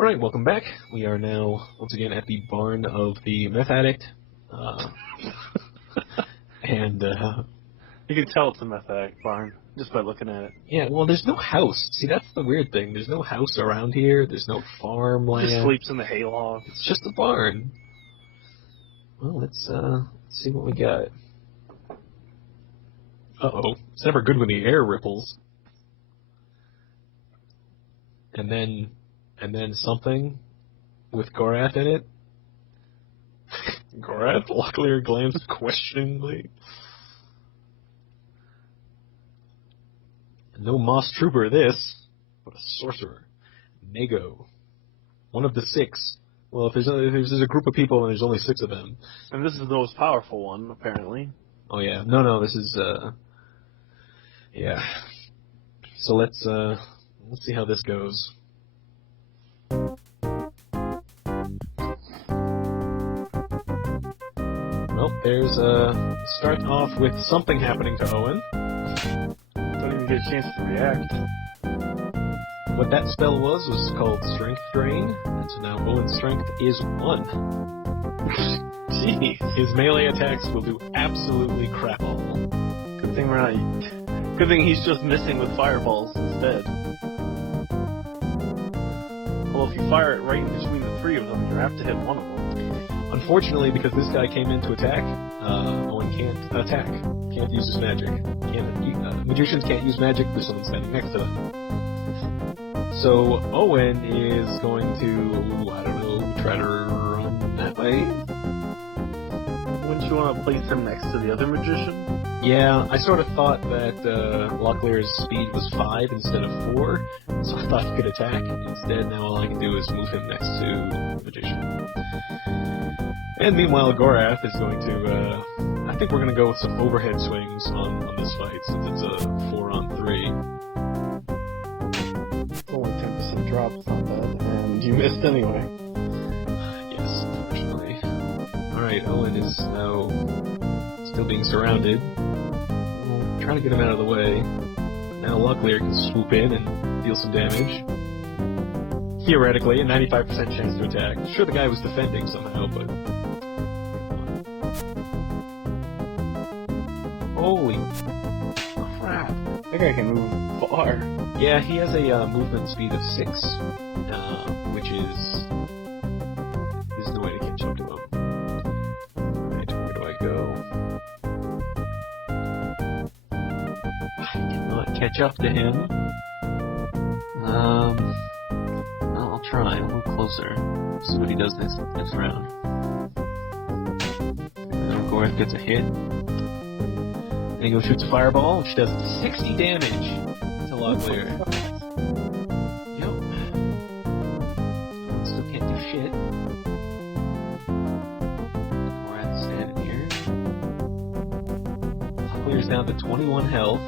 Alright, welcome back. We are now, once again, at the barn of the meth addict. You can tell it's a meth addict barn just by looking at it. Yeah, well, there's no house. See, that's the weird thing. There's no house around here. There's no farmland. He just sleeps in the hayloft. It's just a barn. Well, let's see what we got. Uh-oh. It's never good when the air ripples. And then something with Gorath in it. Gorath? Locklear glanced questioningly. No Moss Trooper this, but a sorcerer. Nago. One of the 6. Well, if there's a group of people and there's only 6 of them. And this is the most powerful one, apparently. Oh yeah. No, this is, yeah. So let's see how this goes. Well, there's start off with something happening to Owen. Don't even get a chance to react. What that spell was called Strength Drain, and so now Owen's strength is 1. Jeez. His melee attacks will do absolutely crap all. Good thing we're not. Good thing he's just missing with fireballs instead. Well, if you fire it right in between the 3 of them, you're apt to hit one of them. Unfortunately, because this guy came in to attack, Owen can't attack. Can't use his magic. Magicians can't use magic if there's someone standing next to them. So Owen is going to, I don't know, try to run that way. Wouldn't you want to place him next to the other magician? Yeah, I sort of thought that Locklear's speed was 5 instead of 4, so I thought he could attack. Instead, now all I can do is move him next to the magician. And meanwhile, Gorath is going to, I think we're going to go with some overhead swings on this fight, since it's a 4-on-3. It's only 10% drop, it's not bad. And you missed anyway. Yes, unfortunately. Alright, Owen is now still being surrounded. We'll try to get him out of the way. Now Locklear can swoop in and deal some damage. Theoretically, a 95% chance to attack. Sure, the guy was defending somehow, but... Holy crap. That guy can move far. Yeah, he has a movement speed of 6, which is... There's no way to catch up to him. Alright, where do I go? I cannot catch up to him. Well, I'll try a little closer. See what he does next round. Gorath gets a hit. And he goes shoots a fireball, which does 60 damage to Locklear. Yep. Owen still can't do shit. Gorath's standing here. Locklear's down to 21 health.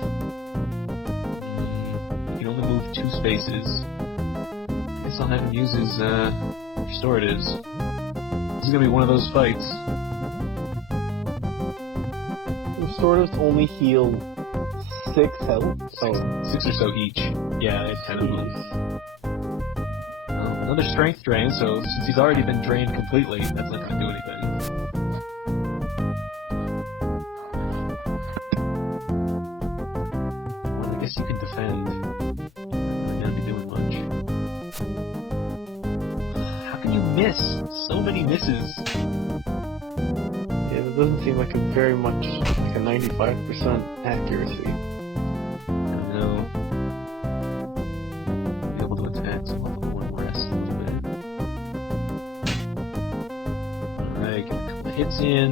He can only move 2 spaces. Guess I'll have him use his restoratives. This is gonna be one of those fights. Restoratives only heal 6 health? 6 or so each. Yeah, it's 10 of them. Another strength drain, so since he's already been drained completely, that's not gonna do anything. Well, I guess you can defend. You're not gonna be doing much. How can you miss? So many misses. It doesn't seem like a very much, like a 95% accuracy. I know. Be able to attack, so I'll have to rest a little bit. Alright, get a couple of hits in.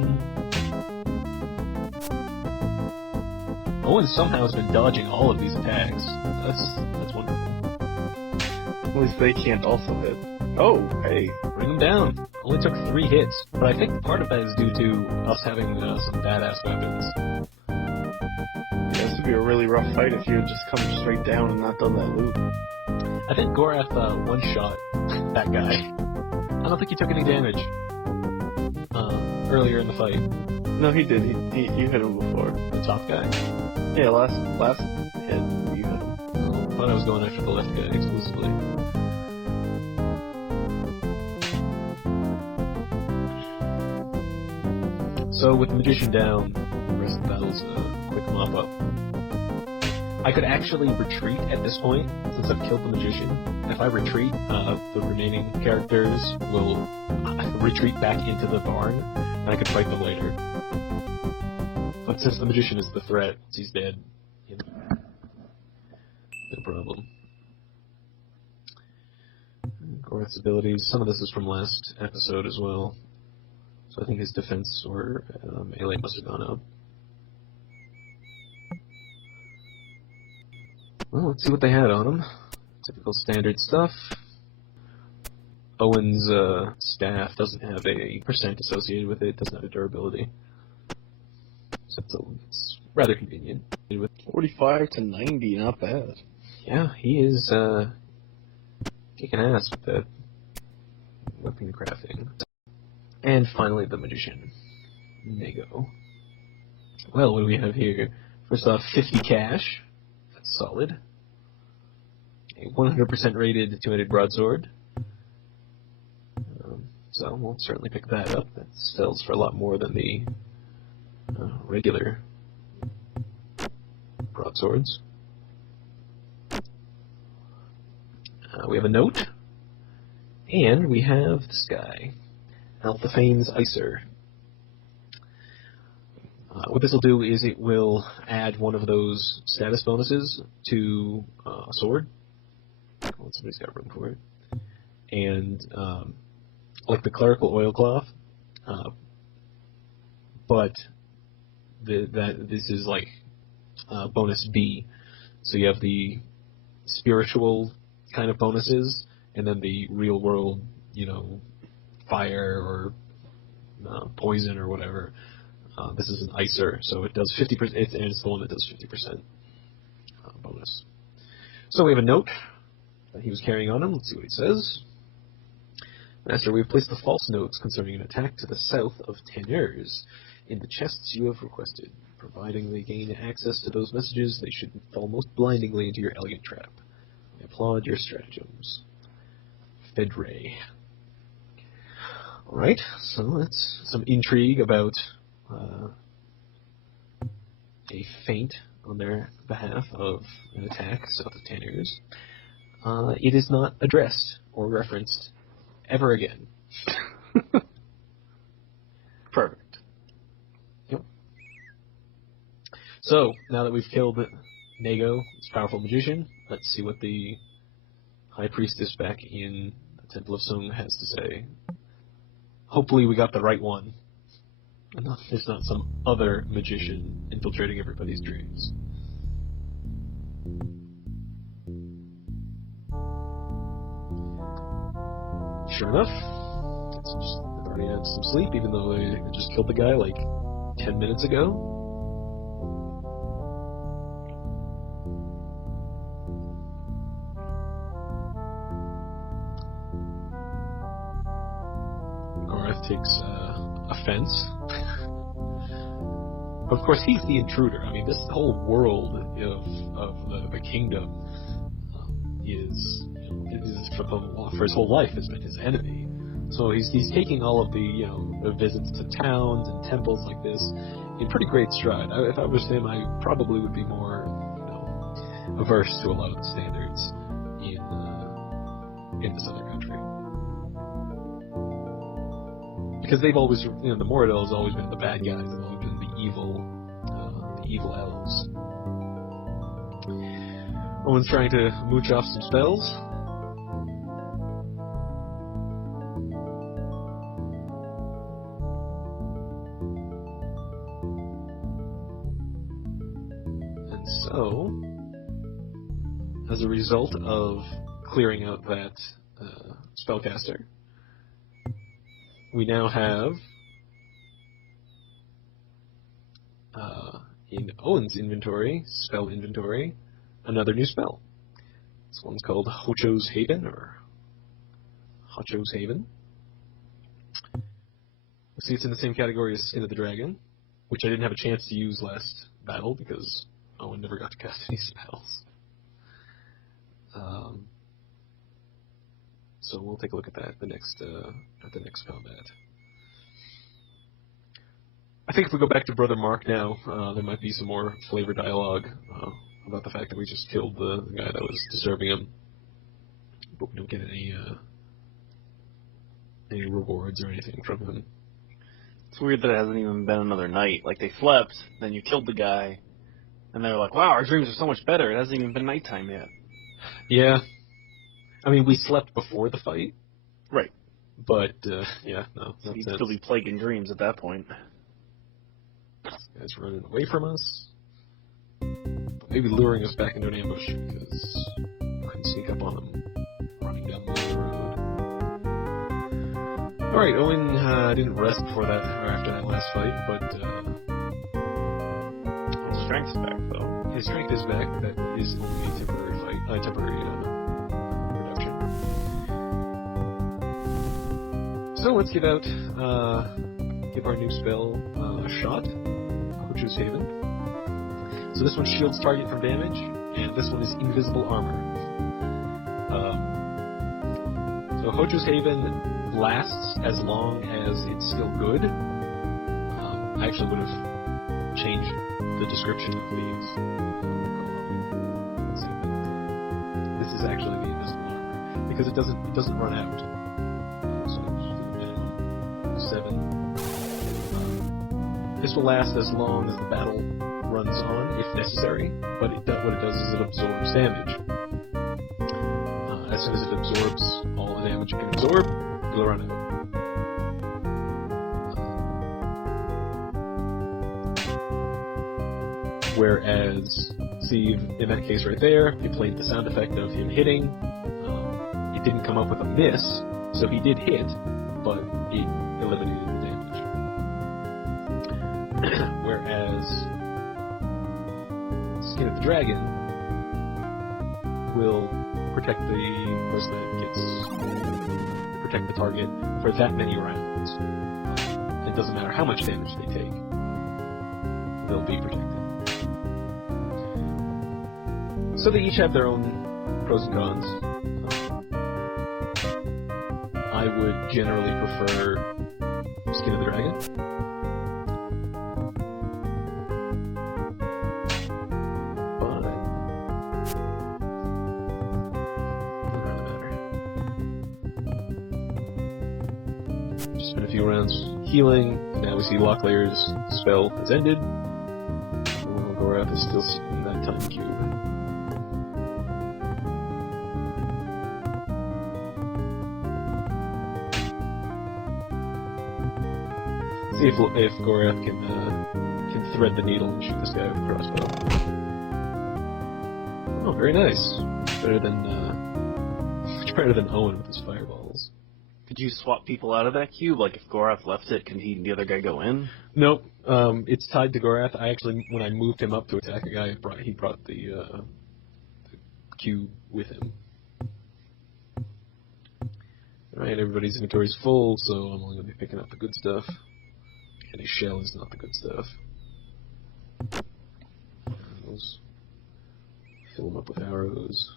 Owen somehow has been dodging all of these attacks. That's wonderful. At least they can't also hit. Oh, hey. Bring him down. Only took 3 hits, but I think part of that is due to us having some badass weapons. It has to be a really rough fight if you had just come straight down and not done that loop. I think Gorath one-shot that guy. I don't think he took any damage earlier in the fight. No, he did. You hit him before. The top guy? Yeah, last hit, you hit him. Oh, I thought I was going after the left guy exclusively. So with the Magician down, the rest of the battle's a quick mop-up. I could actually retreat at this point, since I've killed the Magician. If I retreat, the remaining characters will retreat back into the barn, and I could fight them later. But since the Magician is the threat, once he's dead, you know, no problem. Gorath's abilities, some of this is from last episode as well. So I think his defense or melee must have gone up. Well, let's see what they had on him. Typical standard stuff. Owen's staff doesn't have a percent associated with it, doesn't have a durability. So it's rather convenient. 45 to 90, not bad. Yeah, he is kicking ass with that weapon crafting. And finally, the Magician. Nego. Well, what do we have here? First off, 50 cash. That's solid. A 100% rated two-handed broadsword. So we'll certainly pick that up. That sells for a lot more than the regular broadswords. We have a note. And we have this guy. Alphafane's Icer. What this will do is it will add one of those status bonuses to a sword. Well, somebody's got room for it. And like the clerical oilcloth, but this is like bonus B. So you have the spiritual kind of bonuses, and then the real world, you know, fire or poison or whatever. This is an Icer, so it does 50%, and it's the one that does 50% bonus. So we have a note that he was carrying on him. Let's see what he says. Master, we have placed the false notes concerning an attack to the south of Teners in the chests you have requested. Providing they gain access to those messages, they should fall most blindingly into your elegant trap. I applaud your stratagems. Fedre. Alright, so that's some intrigue about a feint on their behalf of an attack south of Teners. It is not addressed or referenced ever again. Perfect. Yep. So, now that we've killed Nego, this powerful magician, let's see what the High Priestess back in the Temple of Sung has to say. Hopefully we got the right one. And there's not some other magician infiltrating everybody's dreams. Sure enough, they've already had some sleep, even though they just killed the guy like 10 minutes ago. Gorath takes offense. Of course, he's the intruder. I mean, this whole world of the kingdom is for his whole life has been his enemy. So he's taking all of the visits to towns and temples like this in pretty great stride. If I was him, I probably would be more averse to a lot of the standards in this other country, because they've always the Moradel has always been the bad guys. They've always been the evil elves. Owen's trying to mooch off some spells. And so, as a result of clearing out that spellcaster, we now have in Owen's inventory, spell inventory, another new spell. This one's called Hocho's Haven, or Hocho's Haven. You'll see it's in the same category as Skin of the Dragon, which I didn't have a chance to use last battle because Owen never got to cast any spells. So we'll take a look at that the next combat. I think if we go back to Brother Mark now, there might be some more flavor dialogue about the fact that we just killed the guy that was disturbing him, but we don't get any rewards or anything from him. It's weird that it hasn't even been another night. Like, they slept, then you killed the guy, and they're like, wow, our dreams are so much better. It hasn't even been nighttime yet. Yeah. I mean, we slept before the fight. Right. But, yeah, no. So you'd still be plaguing dreams at that point. This guy's running away from us. But maybe luring us back into an ambush because we couldn't sneak up on him running down the road. Alright, Owen didn't rest before that, or after that last fight, but His strength's back, though. his strength is back. That is only a temporary reduction. So let's give out, give our new spell a shot. Hojo's Haven. So this one shields target from damage, and this one is invisible armor. So Hojo's Haven lasts as long as it's still good. I actually would have changed the description of these. Let's see. This is actually the invisible armor because it doesn't run out. So minimum 7. This will last as long as the battle runs on, if necessary. But what it does is it absorbs damage. As soon as it absorbs all the damage it can absorb, it'll run out. Whereas, see, in that case right there, he played the sound effect of him hitting. It didn't come up with a miss, so he did hit, but it eliminated the damage. Whereas, Skin of the Dragon will protect the person that protect the target for that many rounds. It doesn't matter how much damage they take, they'll be protected. So they each have their own pros and cons. I would generally prefer Skin of the Dragon. But doesn't really matter. Just spent a few rounds healing, and now we see Locklear's spell has ended. Gorath is still in that time cube. See if Gorath can thread the needle and shoot this guy with a crossbow. Oh, very nice. Much better than Owen with his fireballs. Could you swap people out of that cube? Like, if Gorath left it, can he and the other guy go in? Nope. It's tied to Gorath. When I moved him up to attack a guy, he brought the cube with him. Alright, everybody's inventory's full, so I'm only going to be picking up the good stuff. And a shell is not the good stuff. Arrows. Fill them up with arrows.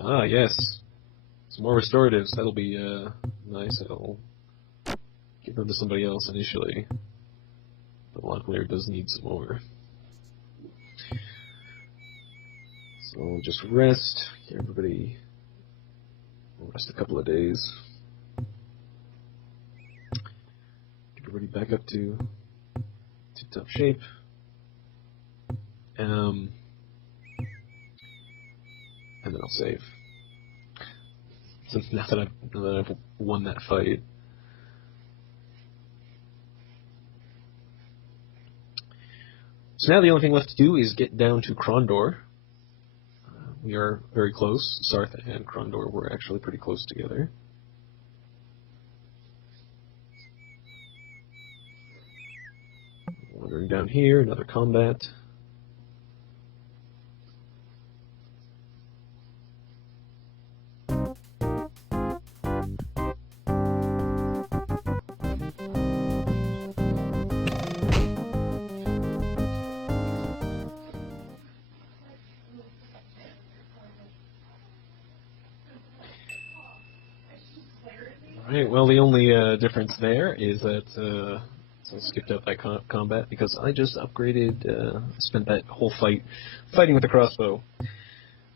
Ah, yes. Some more restoratives. That'll be nice. I'll give them to somebody else initially. But Locklear does need some more. So I'll just rest. Everybody rest a couple of days. Everybody back up to top shape. And then I'll save. Since now that I've won that fight. So now the only thing left to do is get down to Krondor. We are very close. Sartha and Krondor were actually pretty close together. Wandering down here, another combat. Alright, well, the only difference there is that so I skipped out that combat because I just upgraded, spent that whole fight fighting with the crossbow.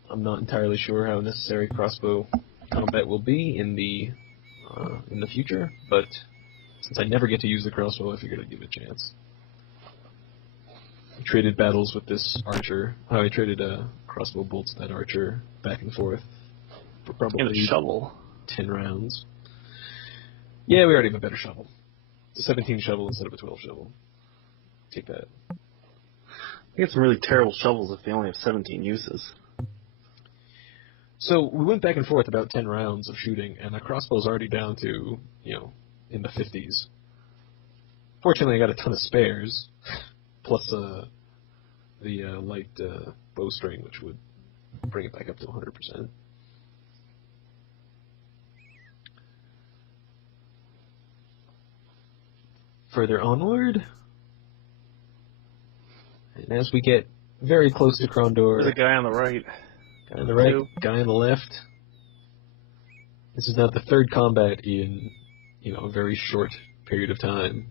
I'm not entirely sure how necessary crossbow combat will be in the future, but since I never get to use the crossbow, I figured I'd give it a chance. I traded battles with this archer. I traded crossbow bolts with that archer back and forth for probably And a shovel. 10 rounds. Yeah, we already have a better shovel. It's a 17 shovel instead of a 12 shovel. Take that. They get some really terrible shovels if they only have 17 uses. So we went back and forth about 10 rounds of shooting, and the crossbow's already down to, in the 50s. Fortunately, I got a ton of spares, plus the light bowstring, which would bring it back up to 100%. Further onward, and as we get very close to Krondor, There's a guy on the right. guy on the right, guy on the left. This is now the third combat in, a very short period of time.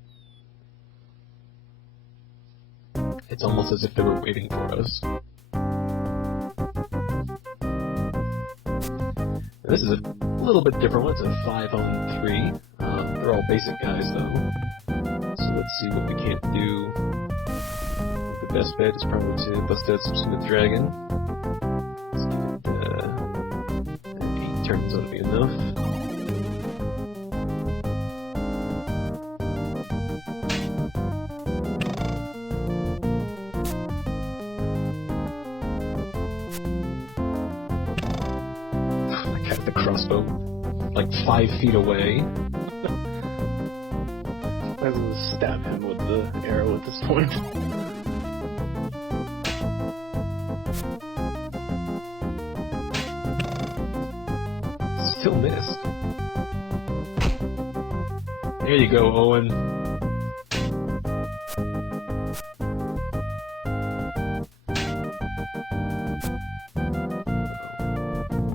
It's almost as if they were waiting for us. This is a little bit different one. It's a 5-on-3. They're all basic guys, though. So let's see what we can't do. The best bet is probably to bust out some Smith Dragon. Let's give it 8 turns ought to be enough. I got the crossbow like 5 feet away. Might as well stab him with the arrow at this point. Still missed. There you go, Owen.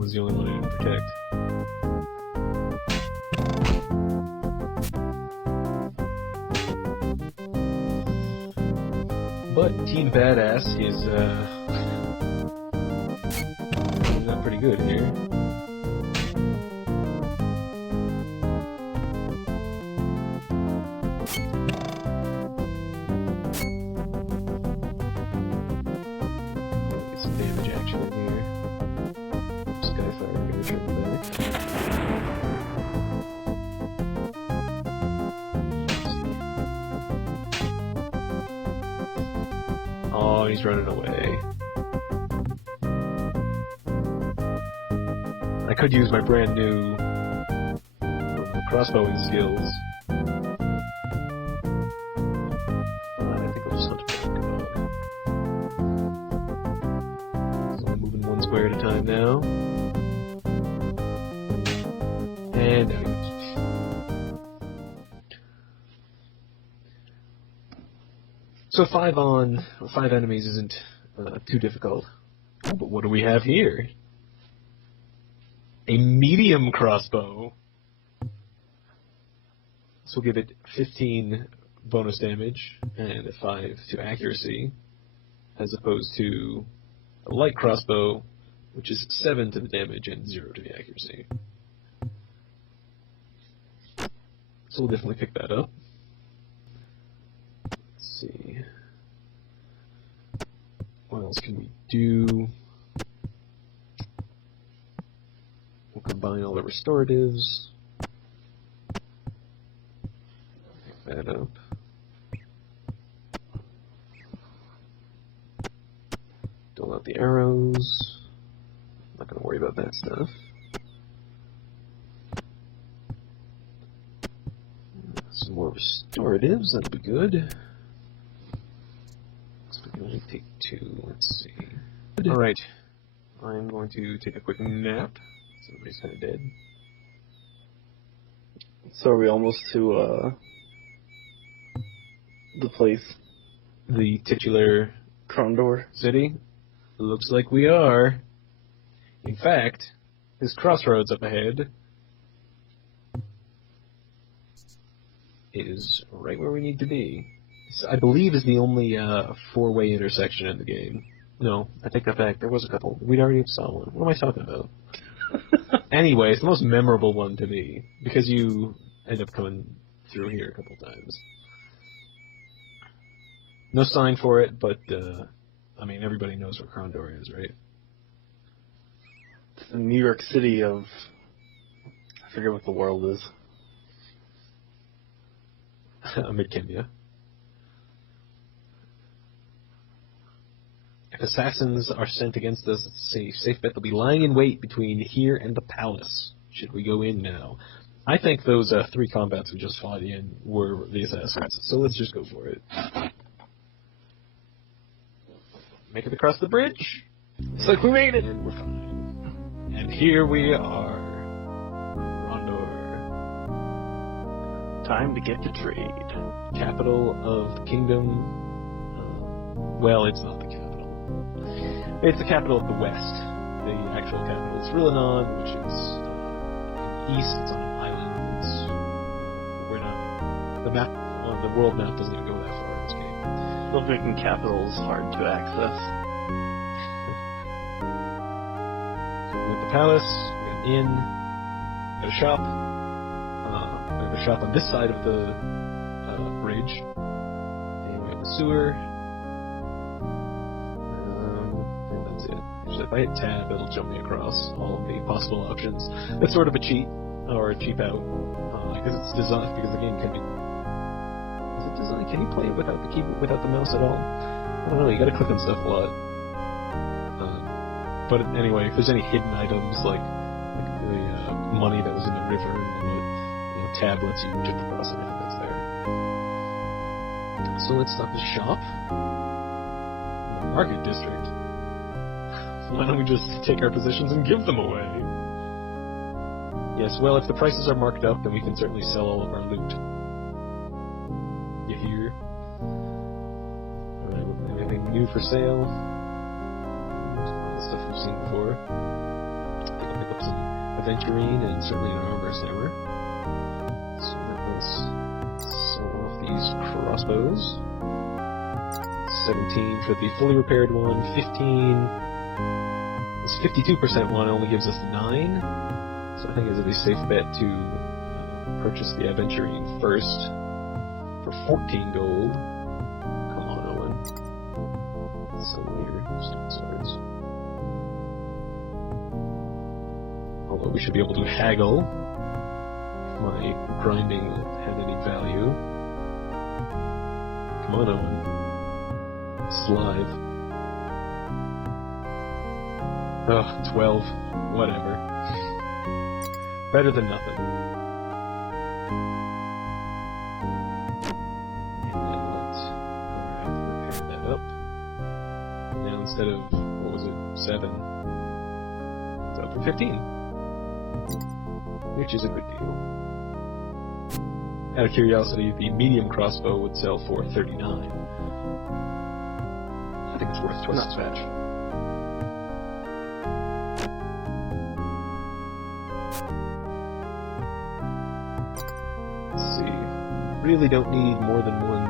Was the only one I didn't protect. But Team Badass is not pretty good here. Get some damage action in here. Skyfire gonna return back. Oh, he's running away. I could use my brand new crossbowing skills. I think I'll just hunt back. So I'm moving 1 square at a time now. And now he goes. So 5 enemies isn't too difficult. But what do we have here? A medium crossbow. So we'll give it 15 bonus damage and a 5 to accuracy, as opposed to a light crossbow, which is 7 to the damage and 0 to the accuracy. So we'll definitely pick that up. Let's see. What else can we do? We'll combine all the restoratives. Pick that up. Dole out the arrows. Not going to worry about that stuff. Some more restoratives, that'll be good. We can only take 2, let's see. Alright, I'm going to take a quick nap. So everybody's kind of dead. So are we almost to the place? The titular Krondor city? Looks like we are. In fact, this crossroads up ahead is right where we need to be. This, I believe, is the only four-way intersection in the game. No, I take that back. There was a couple. We already saw one. What am I talking about? Anyway, it's the most memorable one to me, because you end up coming through here a couple times. No sign for it, but, I mean, everybody knows where Krondor is, right? It's the New York City of... I forget what the world is. Mid-Kenya. If assassins are sent against us, it's a safe bet they'll be lying in wait between here and the palace. Should we go in now? I think those 3 combats we just fought in were the assassins, so let's just go for it. Make it across the bridge. It's like we made it! And we're fine. And here we are. Krondor. Time to get to trade. Capital of the kingdom. Well, it's not the capital. It's the capital of the west. The actual capital is Rillanon, which is in the east. It's on an island. We're not... The map on the world map doesn't even go that far in this game. Love making capitals hard to access. So we have the palace, we have an inn, we have a shop. We have a shop on this side of the bridge. And we have the sewer. And that's it. So if I hit tab, it'll jump me across all of the possible options. It's sort of a cheat, or a cheap out. Because it's designed, because the game can be... Is it designed? Can you play it without the keyboard, without the mouse at all? I don't know, you gotta click on stuff a lot. But anyway, if there's any hidden items, like the money that was in the river and all that, tab lets you jump across everything that's there. So let's stop the shop. The market district. Why don't we just take our positions and give them away? Yes, well, if the prices are marked up, then we can certainly sell all of our loot. You hear? Alright, anything new for sale? There's a lot of stuff we've seen before. I think I'll pick up some aventurine and certainly an armorer's hammer. So let's sell off these crossbows. 17 for the fully repaired one, 15. This 52% one only gives us 9. So I think it's a safe bet to purchase the aventurine first for 14 gold. Come on, Owen. So weird. Stone swords. Although we should be able to haggle if my grinding had any value. Come on, Owen. Slive. Ugh, 12. Whatever. Better than nothing. And then let's repair that up. Now instead of, what was it, 7, it's up for 15. Which is a good deal. Out of curiosity, the medium crossbow would sell for 39. I think it's worth twice as much. Really don't need more than one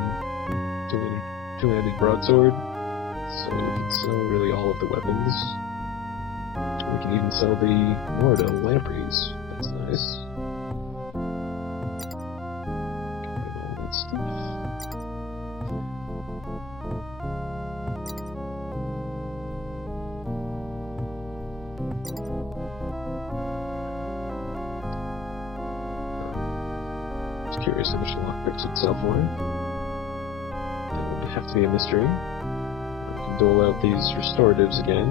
two-handed broadsword, so we can sell really all of the weapons. We can even sell the Mordo lampreys. That's nice. Get rid of all that stuff. Curious how much the lockpicks would sell for. That would have to be a mystery. We can dole out these restoratives again.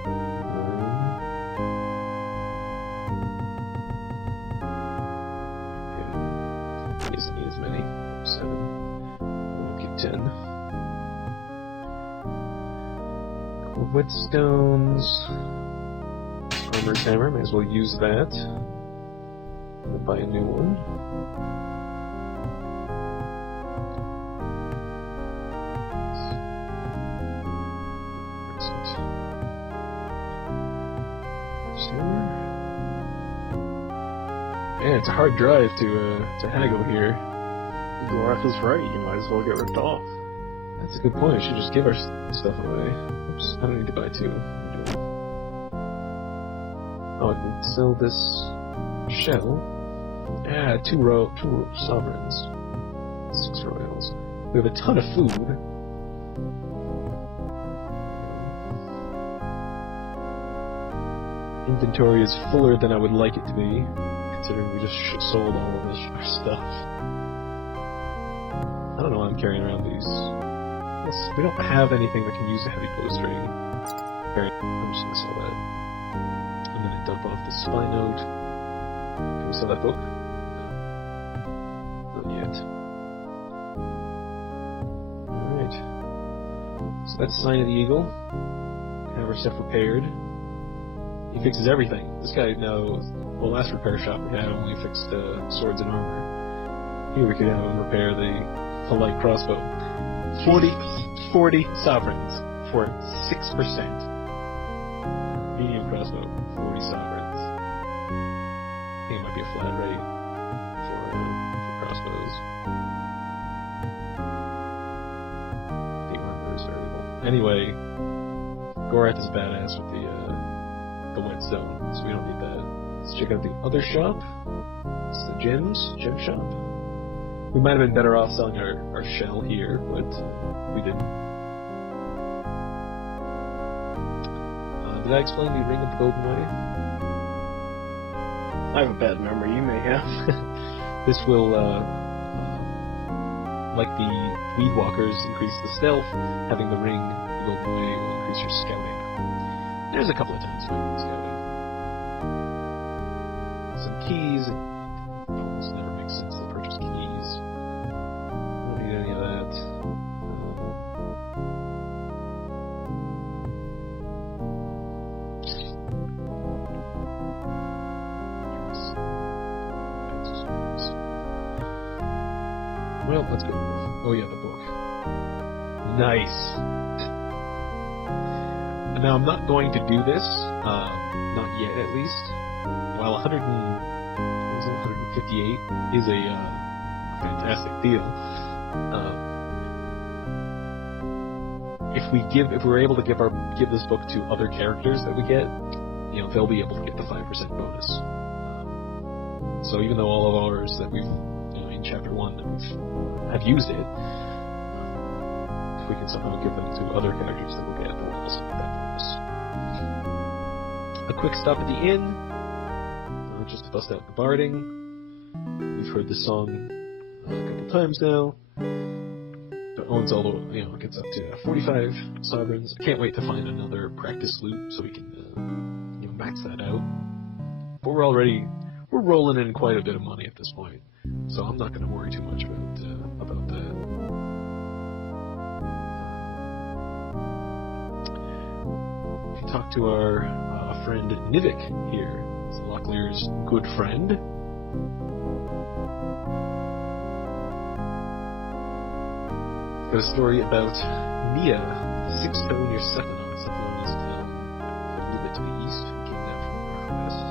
9. Okay. He doesn't need as many. 7. We'll keep 10. Whetstones. Armor's hammer, may as well use that. Buy a new one. Yeah, it's a hard drive to haggle here. Gorath was right. You might as well get ripped off. That's a good point. I should just give our stuff away. Oops, I don't need to buy two. Oh, I can sell this shell. Yeah, two sovereigns. 6 royals. We have a ton of food. Inventory is fuller than I would like it to be, considering we just sold all of our stuff. I don't know why I'm carrying around these. We don't have anything that can use a heavy bowstring. I'm just gonna sell that. I'm gonna dump off the spy note. Can we sell that book? No. Not yet. Alright. So that's Sign of the Eagle. Have our stuff repaired. He fixes everything. This guy knows. The last repair shop we had only fixed swords and armor. Here we could have him repair the light crossbow. 40 sovereigns for 6%. Medium crossbow, 40 sovereigns. I think it might be a flat rate for crossbows. The armor is variable. Anyway, Gorath is badass with the whetstone, so we don't need that. Let's check out the other shop. It's the gem shop. We might have been better off selling our shell here, but we didn't. Did I explain the Ring of the Golden Way? I have a bad memory. You may have. This will, like the Weed Walkers, increase the stealth. Having the Ring of the Golden Way will increase your scouting. There's a couple of times we need scouting. Some keys. It almost never makes sense to purchase keys. Don't need any of that. Well, let's go. Oh yeah, the book. Nice. Now, I'm not going to do this, not yet at least. While 158 is a fantastic deal, if we're able to give this book to other characters that we get, they'll be able to get the 5% bonus. So even though all of ours that we've, in chapter 1 that have used it, if we can somehow give them to other characters that we'll get, they'll also get that bonus. A quick stop at the inn, just to bust out the barding. We've heard this song a couple times now. It owns all the, it gets up to 45 sovereigns. I can't wait to find another practice loot so we can, max that out. But we're rolling in quite a bit of money at this point, so I'm not going to worry too much about that. If you talk to our friend Nivik here, Locklear's good friend. Got a story about Nia, 6-stone near Sethanon. Sethanon is a town a little bit to the east, who came down from the northwest.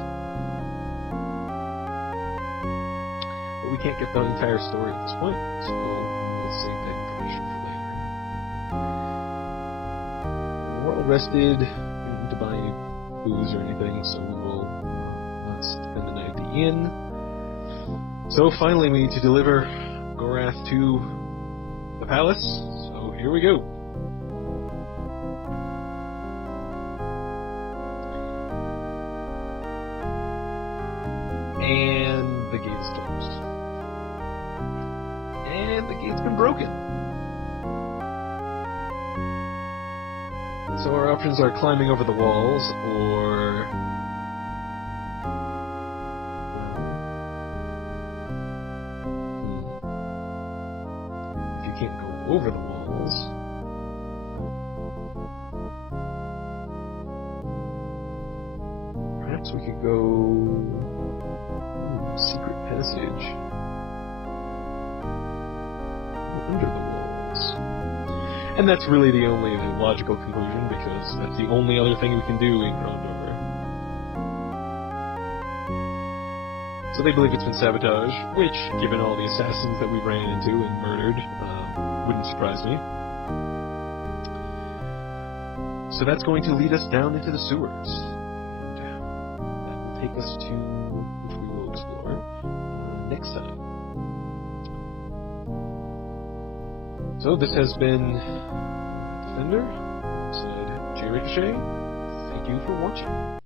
But we can't get the entire story at this point, so we'll save that information for later. We're all rested. We don't need to buy any booze or anything, so we will not spend the night at the inn. So finally we need to deliver Gorath to the palace, so here we go. And the gate is closed. And the gate's been broken. So our options are climbing over the walls, or... If you can't go over the walls... Perhaps we could go... secret passage. Under the walls. And that's really the only logical conclusion, because that's the only other thing we can do in Krondor. So they believe it's been sabotage, which, given all the assassins that we ran into and murdered, wouldn't surprise me. So that's going to lead us down into the sewers. And that will take us to, which we will explore next time. So this has been Defender, alongside J. Ricochet. Thank you for watching.